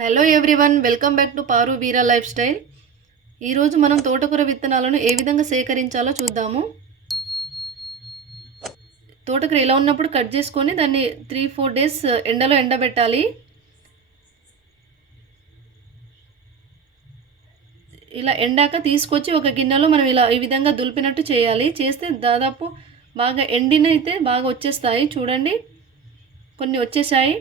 Hello everyone, welcome back to Paru Veera life style. ఈరోజు మనం తోటకూర విత్తనాలను ఏ విధంగా సేకరించాలో చూద్దాము. తోటకూర ఇలా ఉన్నప్పుడు కట్ చేసుకొని దాన్ని 3-4 డేస్ ఎండలో ఎండబెట్టాలి. ఇలా ఎండాక తీసుకొచ్చి ఒక గిన్నెలో మనం ఇలా ఈ విధంగా దులిపినట్టు చేయాలి. చేస్తే దాదాపు బాగా ఎండినైతే బాగా వచ్చేస్తాయి. చూడండి, కొన్ని వచ్చేసాయి.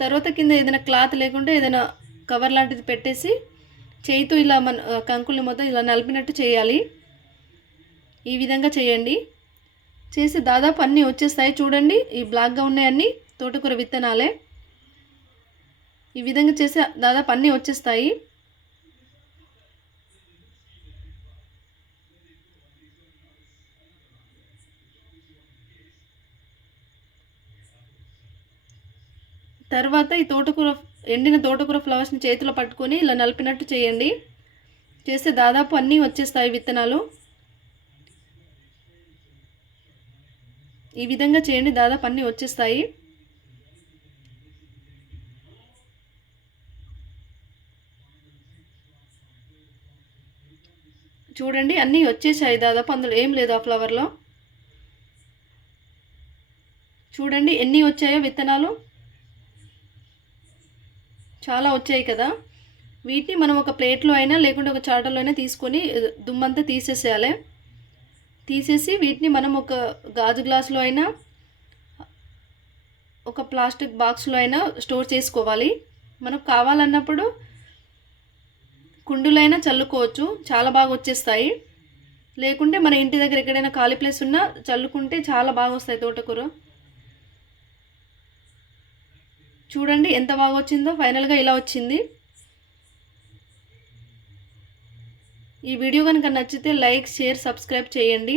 తర్వాత కింద ఏదైనా క్లాత్ లేకుంటే ఏదైనా కవర్ లాంటిది పెట్టేసి చేయితో ఇలా మన కంకుల్ని మొత్తం ఇలా నలిపినట్టు చేయాలి. ఈ విధంగా చేయండి. చేసి దాదాపు అన్నీ వచ్చేస్తాయి. చూడండి, ఈ బ్లాక్గా ఉన్నాయన్నీ తోటకూర విత్తనాలే. ఈ విధంగా చేసి దాదాపు అన్నీ వచ్చేస్తాయి. తర్వాత ఈ ఎండిన తోటకూర ఫ్లవర్స్ని చేతిలో పట్టుకొని ఇలా నలిపినట్టు చేయండి. చేస్తే దాదాపు అన్నీ వచ్చేస్తాయి విత్తనాలు. ఈ విధంగా చేయండి, దాదాపు అన్నీ వచ్చేస్తాయి. చూడండి, అన్నీ వచ్చేసాయి దాదాపు. అందులో ఏం లేదు ఆ ఫ్లవర్లో. చూడండి ఎన్ని వచ్చాయో విత్తనాలు, చాలా వచ్చాయి కదా. వీటిని మనం ఒక ప్లేట్లో అయినా లేకుంటే ఒక చాటలో అయినా తీసుకొని దుమ్మంతా తీసేసేయాలి. తీసేసి వీటిని మనం ఒక గాజు గ్లాసులో అయినా ఒక ప్లాస్టిక్ బాక్స్లో అయినా స్టోర్ చేసుకోవాలి. మనకు కావాలన్నప్పుడు కుండులైనా చల్లుకోవచ్చు, చాలా బాగా వచ్చేస్తాయి. లేకుంటే మన ఇంటి దగ్గర ఎక్కడైనా ఖాళీ ప్లేస్ ఉన్నా చల్లుకుంటే చాలా బాగా వస్తాయి తోటకూర. చూడండి ఎంత బాగా వచ్చిందో. ఫైనల్గా ఇలా వచ్చింది. ఈ వీడియో కనుక నచ్చితే లైక్, షేర్, సబ్స్క్రైబ్ చేయండి.